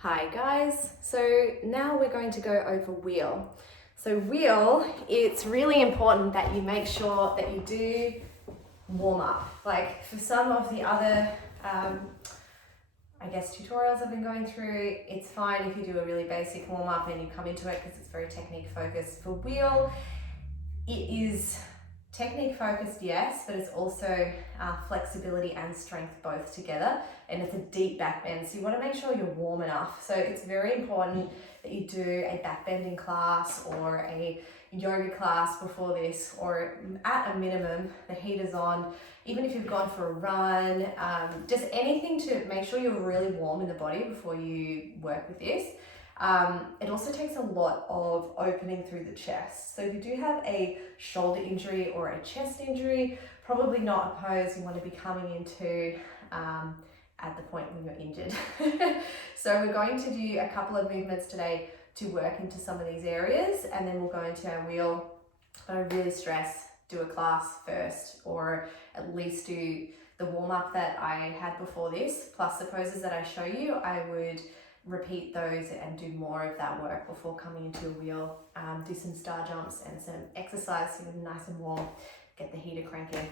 Hi guys, so now we're going to go over wheel. So wheel, it's really important that you make sure that you do warm up. Like for some of the other, tutorials I've been going through, it's fine if you do a really basic warm up and you come into it because it's very technique focused. For wheel, it is technique focused, yes, but it's also flexibility and strength both together, and it's a deep back bend, so you want to make sure you're warm enough. So it's very important that you do a back bending class or a yoga class before this, or at a minimum the heat is on. Even if you've gone for a run, just anything to make sure you're really warm in the body before you work with this. It also takes a lot of opening through the chest. So if you do have a shoulder injury or a chest injury, probably not a pose you want to be coming into at the point when you're injured. So we're going to do a couple of movements today to work into some of these areas, and then we'll go into our wheel. But I really stress, do a class first, or at least do the warm-up that I had before this, plus the poses that I show you. I would repeat those and do more of that work before coming into a wheel. Do some star jumps and some exercise so you're nice and warm, get the heater cranking.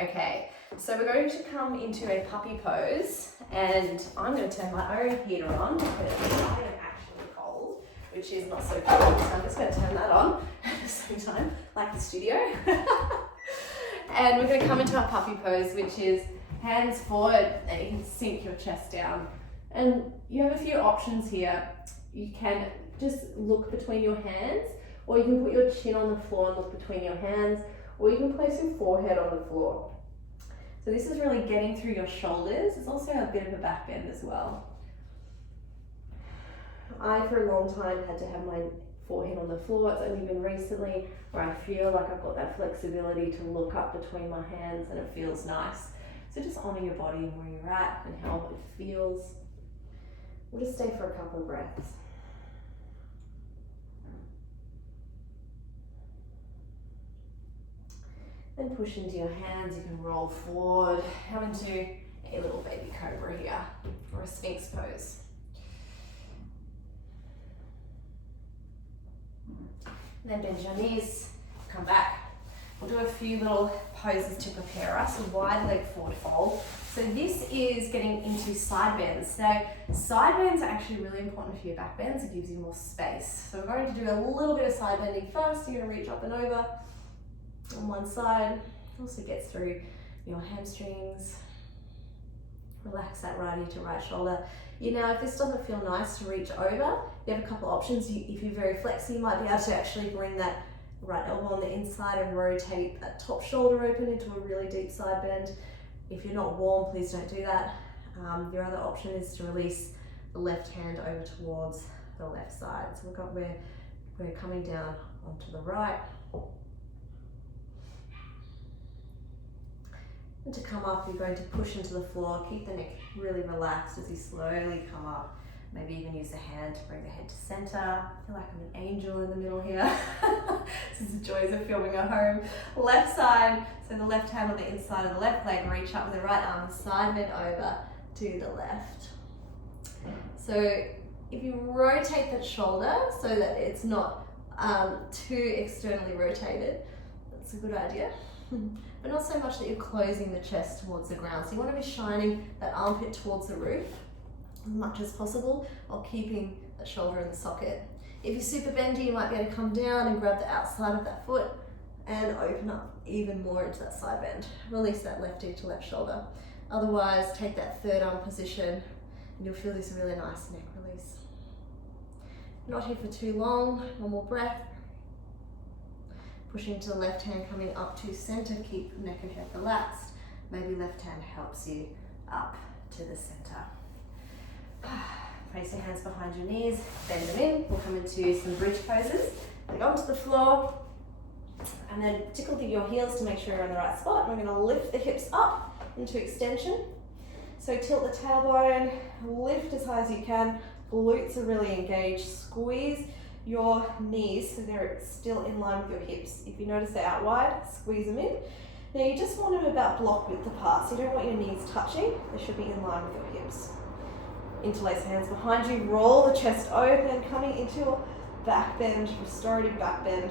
Okay, so we're going to come into a puppy pose, and I'm going to turn my own heater on because I am actually cold, which is not so good, so I'm just going to turn that on at the same time, like the studio. And we're going to come into our puppy pose, which is hands forward, and you can sink your chest down. And you have a few options here. You can just look between your hands, or you can put your chin on the floor and look between your hands, or you can place your forehead on the floor. So this is really getting through your shoulders. It's also a bit of a back bend as well. I, for a long time, had to have my forehead on the floor. It's only been recently where I feel like I've got that flexibility to look up between my hands, and it feels nice. So just honor your body and where you're at and how it feels. We'll just stay for a couple of breaths. Then push into your hands. You can roll forward, come into a little baby cobra here, or a sphinx pose. Then bend your knees, come back. We'll do a few little poses to prepare us. A wide leg forward fold. So this is getting into side bends. Now, side bends are actually really important for your back bends. It gives you more space. So we're going to do a little bit of side bending first. You're going to reach up and over on one side. Also gets through your hamstrings. Relax that right ear to right shoulder. Now, if this doesn't feel nice to reach over, you have a couple options. If you're very flexy, you might be able to actually bring that right elbow on the inside and rotate that top shoulder open into a really deep side bend. If you're not warm, please don't do that. Your other option is to release the left hand over towards the left side. So look up where we're coming down onto the right. And to come up, you're going to push into the floor. Keep the neck really relaxed as you slowly come up. Maybe even use the hand to bring the head to center. I feel like I'm an angel in the middle here. This is the joys of filming at home. Left side, so the left hand on the inside of the left leg, reach up with the right arm, side bend over to the left. So if you rotate that shoulder so that it's not too externally rotated, that's a good idea. But not so much that you're closing the chest towards the ground. So you want to be shining that armpit towards the roof as much as possible while keeping that shoulder in the socket. If you're super bendy, you might be able to come down and grab the outside of that foot and open up even more into that side bend. Release that left ear to left shoulder. Otherwise, take that third arm position and you'll feel this really nice neck release. Not here for too long. One more breath. Pushing to the left hand, coming up to center. Keep neck and head relaxed. Maybe left hand helps you up to the center. Place your hands behind your knees, bend them in. We'll come into some bridge poses. Leg onto the floor, and then tickle your heels to make sure you're in the right spot. We're going to lift the hips up into extension. So tilt the tailbone, lift as high as you can. Glutes are really engaged. Squeeze your knees so they're still in line with your hips. If you notice they're out wide, squeeze them in. Now you just want them about block width apart, so you don't want your knees touching. They should be in line with your hips. Interlace hands behind you, roll the chest open, coming into your back bend, restorative back bend.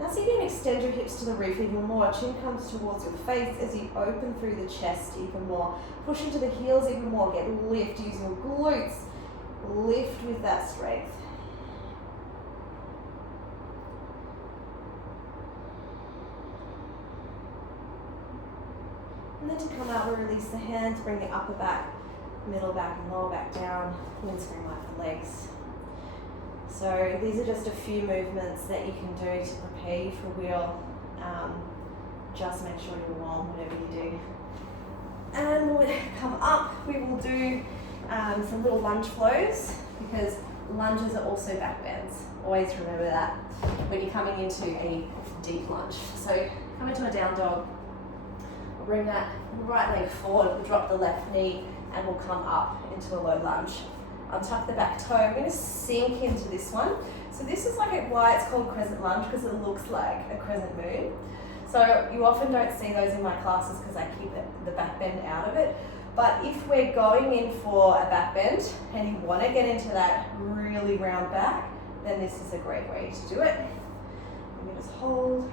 Now see if you can extend your hips to the roof even more. Chin comes towards your face as you open through the chest even more. Push into the heels even more. Get lift, use your glutes. Lift with that strength. And then to come out, we'll release the hands, bring the upper back, middle back, and lower back down. Windscreen wipe the legs. So these are just a few movements that you can do to prepare you for wheel. Just make sure you're warm whatever you do. And when we come up, we will do some little lunge flows, because lunges are also back bends. Always remember that when you're coming into a deep lunge. So come into a down dog. We'll bring that right leg forward, we'll drop the left knee, and we'll come up into a low lunge. Untuck the back toe. I'm going to sink into this one. So this is like why it's called crescent lunge, because it looks like a crescent moon. So you often don't see those in my classes because I keep the back bend out of it. But if we're going in for a back bend and you want to get into that really round back, then this is a great way to do it. Let me just hold,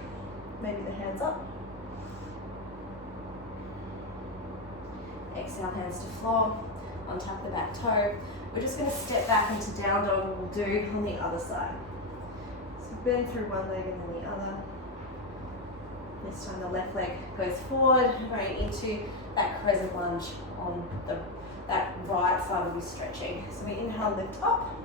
maybe the hands up. Exhale, hands to floor. Untuck the back toe. We're just going to step back into down dog, and we'll do on the other side. So bend through one leg and then the other. This time the left leg goes forward, going into that crescent lunge on that right side will be stretching. So we inhale, lift up,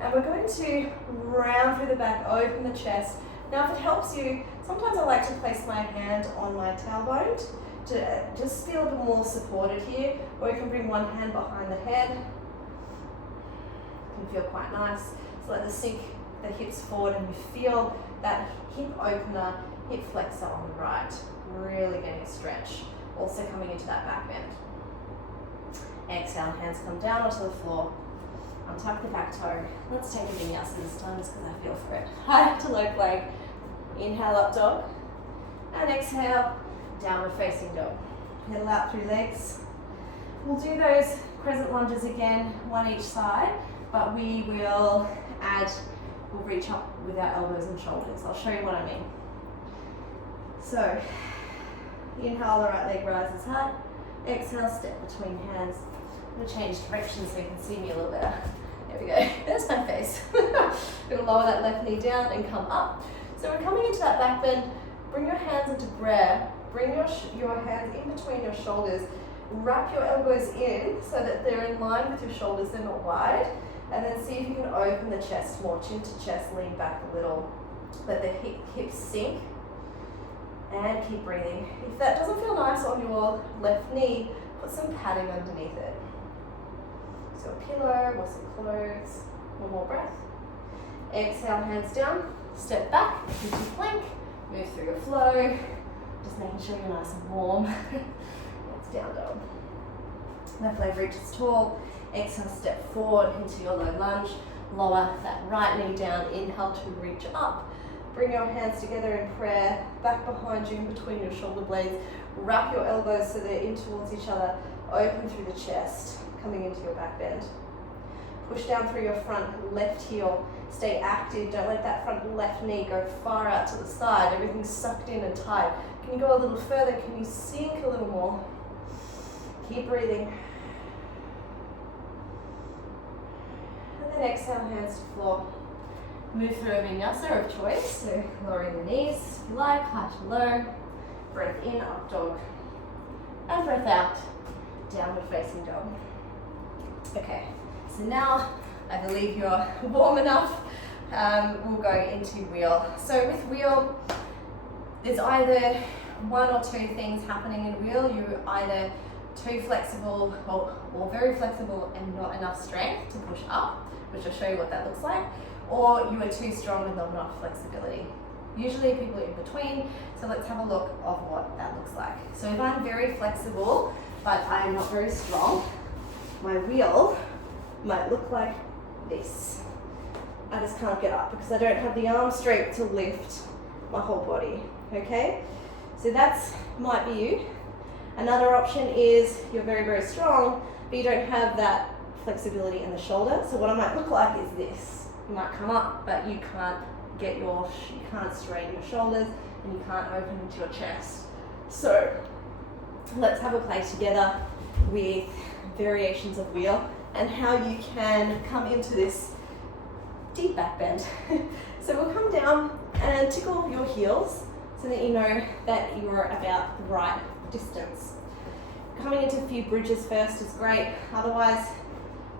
and we're going to round through the back, open the chest. Now if it helps you, sometimes I like to place my hand on my tailbone to just feel a bit more supported here, or you can bring one hand behind the head. It can feel quite nice. So let the sink the hips forward, and you feel that hip opener, hip flexor on the right, really getting a stretch. Also coming into that back bend. Exhale, hands come down onto the floor. Untuck the back toe. Let's take a vinyasa this time, just because I feel for it. High to low plank. Inhale, up dog. And exhale, downward facing dog. Pedal out through legs. We'll do those crescent lunges again, one each side, but we'll reach up with our elbows and shoulders. I'll show you what I mean. So, inhale, the right leg rises high. Exhale, step between hands. I'm going to change direction so you can see me a little better. There we go. There's my face. We'll lower that left knee down and come up. So we're coming into that back bend. Bring your hands into prayer. Bring your hands in between your shoulders. Wrap your elbows in so that they're in line with your shoulders, they're not wide. And then see if you can open the chest more, chin to chest, lean back a little. Let the hips sink. And keep breathing. If that doesn't feel nice on your left knee, put some padding underneath it. So a pillow or some clothes. One more breath. Exhale, hands down. Step back into plank. Move through your flow. Just making sure you're nice and warm. It's down dog. Left leg reaches tall. Exhale, step forward into your low lunge. Lower that right knee down. Inhale to reach up. Bring your hands together in prayer, back behind you in between your shoulder blades. Wrap your elbows so they're in towards each other. Open through the chest, coming into your back bend. Push down through your front left heel. Stay active. Don't let that front left knee go far out to the side. Everything's sucked in and tight. Can you go a little further? Can you sink a little more? Keep breathing. And then exhale, hands to floor. Move through a vinyasa of choice, so lowering the knees if you like, high to low. Breath in, up dog. And breath out, downward facing dog. Okay, so now I believe you're warm enough. We'll go into wheel. So with wheel, there's either one or two things happening in wheel. You're either too flexible or very flexible and not enough strength to push up, which I'll show you what that looks like. Or you are too strong with not enough flexibility. Usually people are in between, so let's have a look of what that looks like. So if I'm very flexible, but I'm not very strong, my wheel might look like this. I just can't get up because I don't have the arm strength to lift my whole body, okay? So that's might be you. Another option is you're very, very strong, but you don't have that flexibility in the shoulder. So what it might look like is this. You might come up, but you can't straighten your shoulders, and you can't open into your chest. So let's have a play together with variations of wheel and how you can come into this deep back bend. So we'll come down and tickle your heels so that you know that you're about the right distance. Coming into a few bridges first is great. Otherwise,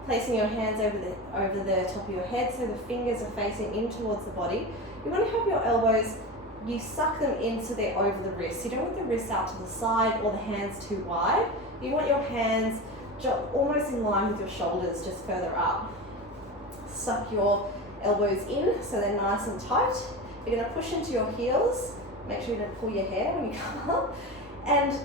placing your hands over the top of your head so the fingers are facing in towards the body. You want to have your elbows, you suck them in so they're over the wrists. You don't want the wrists out to the side or the hands too wide. You want your hands almost in line with your shoulders, just further up. Suck your elbows in so they're nice and tight. You're going to push into your heels. Make sure you don't pull your hair when you come up. And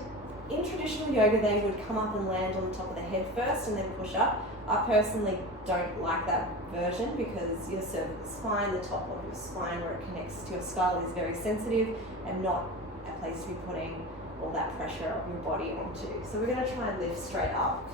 in traditional yoga, they would come up and land on the top of the head first and then push up. I personally don't like that version because your cervical spine, the top of your spine where it connects to your skull, is very sensitive and not a place to be putting all that pressure of your body onto. So we're going to try and lift straight up.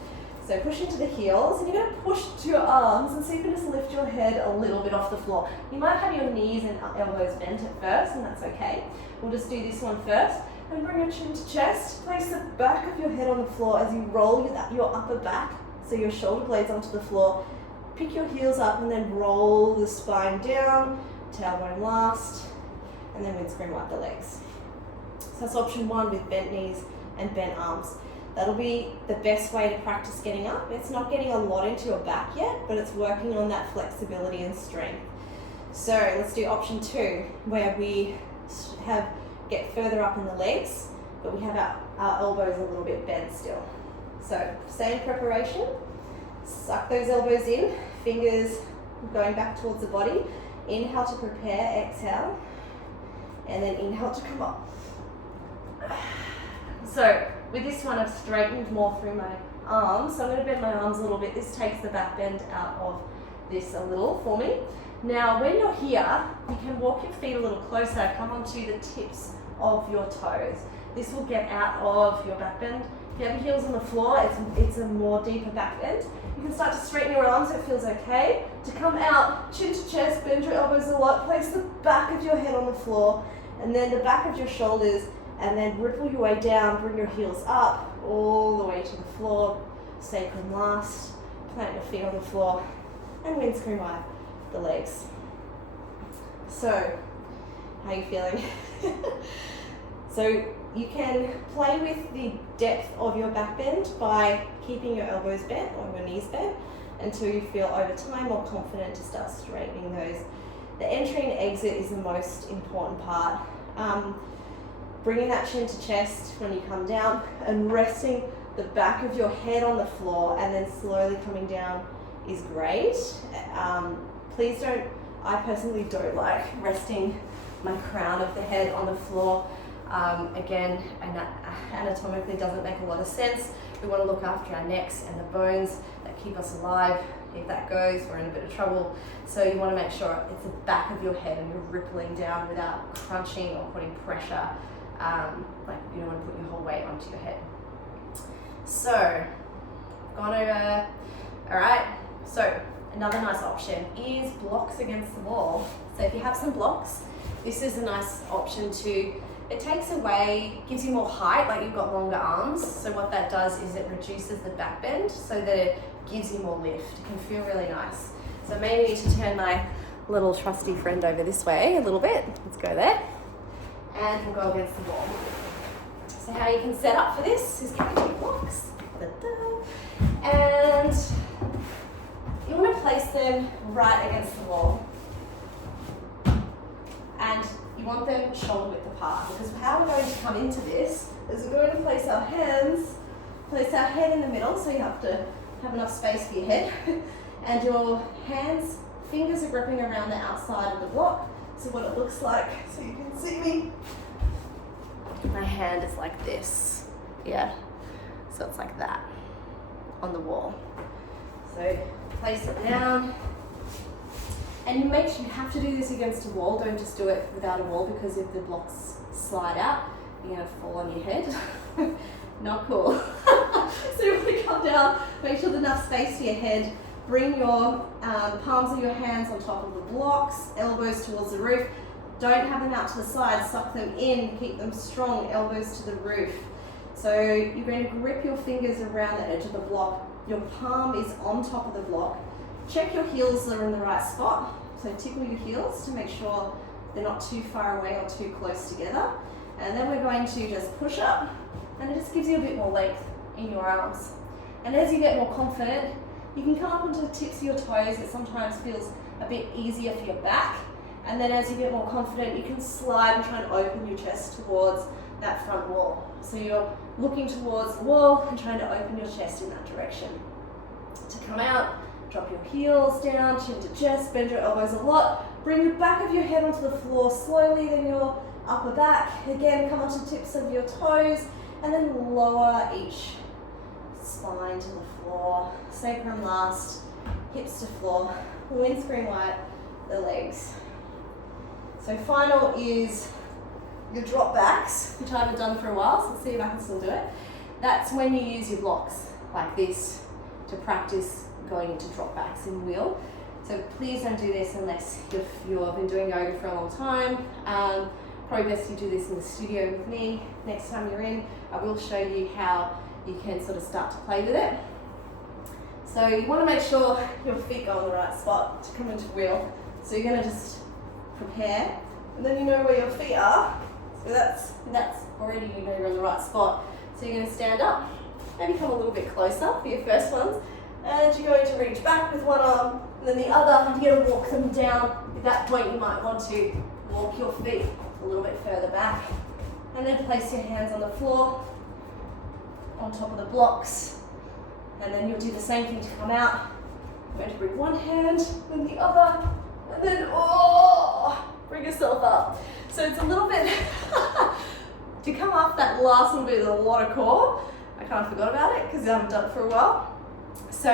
So push into the heels, and you're going to push to your arms and see if you can just lift your head a little bit off the floor. You might have your knees and elbows bent at first, and that's okay. We'll just do this one first. And bring your chin to chest. Place the back of your head on the floor as you roll your upper back, so your shoulder blades onto the floor. Pick your heels up and then roll the spine down, tailbone last, and then windscreen wipe the legs. So that's option one with bent knees and bent arms. That'll be the best way to practice getting up. It's not getting a lot into your back yet, but it's working on that flexibility and strength. So let's do option two, where we get further up in the legs, but we have our elbows a little bit bent still. So same preparation, suck those elbows in, fingers going back towards the body. Inhale to prepare, exhale, and then inhale to come up. So with this one, I've straightened more through my arms, so I'm going to bend my arms a little bit. This takes the back bend out of this a little for me. Now when you're here, you can walk your feet a little closer, come onto the tips of your toes. This will get out of your back bend. If you have your heels on the floor, it's a more deeper back bend. You can start to straighten your arms so it feels okay. To come out, chin to chest, bend your elbows a lot, place the back of your head on the floor, and then the back of your shoulders, and then ripple your way down, bring your heels up, all the way to the floor, sacrum last, plant your feet on the floor, and windscreen wipe the legs. So, how are you feeling? So you can play with the depth of your back bend by keeping your elbows bent or your knees bent until you feel over time more confident to start straightening those. The entry and exit is the most important part. Bringing that chin to chest when you come down and resting the back of your head on the floor and then slowly coming down is great. Please don't, I personally don't like resting my crown of the head on the floor. Again, anatomically doesn't make a lot of sense. We want to look after our necks and the bones that keep us alive. If that goes, we're in a bit of trouble. So you want to make sure it's the back of your head and you're rippling down without crunching or putting pressure. Like you don't want to put your whole weight onto your head. So, gone over. All right. So another nice option is blocks against the wall. So if you have some blocks, this is a nice option to. It takes away, gives you more height, like you've got longer arms. So what that does is it reduces the back bend so that it gives you more lift. It can feel really nice. So I may need to turn my little trusty friend over this way a little bit. Let's go there. And we'll go against the wall. So how you can set up for this is get your two blocks. And you want to place them right against the wall. And you want them shoulder width apart, because how we're going to come into this is we're going to place our head in the middle, so you have to have enough space for your head, and your fingers are gripping around the outside of the block. So what it looks like, so you can see me, my hand is like this, yeah, so it's like that on the wall. So place it down. And you have to do this against a wall. Don't just do it without a wall, because if the blocks slide out, you're going to fall on your head. Not cool. So you want to come down, make sure there's enough space for your head. Bring your palms of your hands on top of the blocks, elbows towards the roof. Don't have them out to the side, suck them in, keep them strong, elbows to the roof. So you're going to grip your fingers around the edge of the block. Your palm is on top of the block. Check your heels are in the right spot. So tickle your heels to make sure they're not too far away or too close together. And then we're going to just push up, and it just gives you a bit more length in your arms. And as you get more confident, you can come up onto the tips of your toes. It sometimes feels a bit easier for your back. And then as you get more confident, you can slide and try and open your chest towards that front wall. So you're looking towards the wall and trying to open your chest in that direction. To come out, drop your heels down, chin to chest, bend your elbows a lot. Bring the back of your head onto the floor slowly, then your upper back. Again, come onto the tips of your toes, and then lower each spine to the floor. Sacrum last, hips to floor, windscreen wide, the legs. So final is your drop backs, which I haven't done for a while, so let's see if I can still do it. That's when you use your blocks like this to practice going into drop backs in wheel. So please don't do this unless you've been doing yoga for a long time. Probably best you do this in the studio with me. Next time you're in, I will show you how you can sort of start to play with it. So you want to make sure your feet go in the right spot to come into wheel. So you're going to just prepare, and then you know where your feet are. So that's already, you know you're in the right spot. So you're going to stand up, maybe come a little bit closer for your first ones, and you're going to reach back with one arm, and then the other, you're going to walk them down. At that point you might want to walk your feet a little bit further back, and then place your hands on the floor, on top of the blocks, and then you'll do the same thing to come out. You're going to bring one hand, then the other, and then bring yourself up. So it's a little bit, to come off that last little bit of the water core, I kind of forgot about it because I haven't done it for a while. So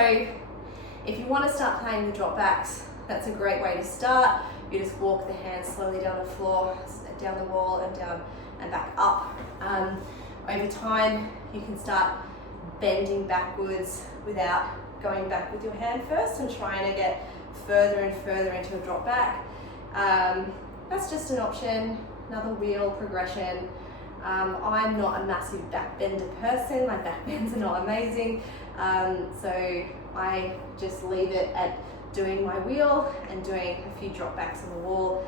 if you want to start playing the drop backs, that's a great way to start. You just walk the hands slowly down the floor, down the wall, and down and back up. Over time, you can start bending backwards without going back with your hand first and trying to get further and further into a drop back. That's just an option, another wheel progression. I'm not a massive back bender person. My back bends are not amazing. So I just leave it at doing my wheel and doing a few drop backs on the wall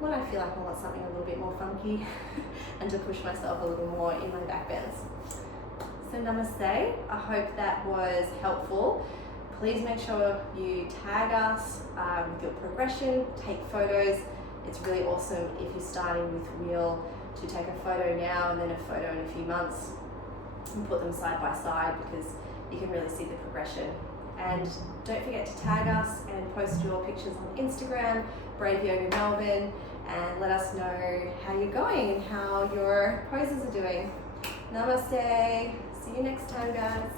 when I feel like I want something a little bit more funky and to push myself a little more in my back bends. So namaste, I hope that was helpful. Please make sure you tag us with your progression, take photos. It's really awesome if you're starting with wheel to take a photo now and then a photo in a few months and put them side by side, because you can really see the progression. And don't forget to tag us and post your pictures on Instagram, Brave Yoga Melbourne, and let us know how you're going and how your poses are doing. Namaste. See you next time, guys.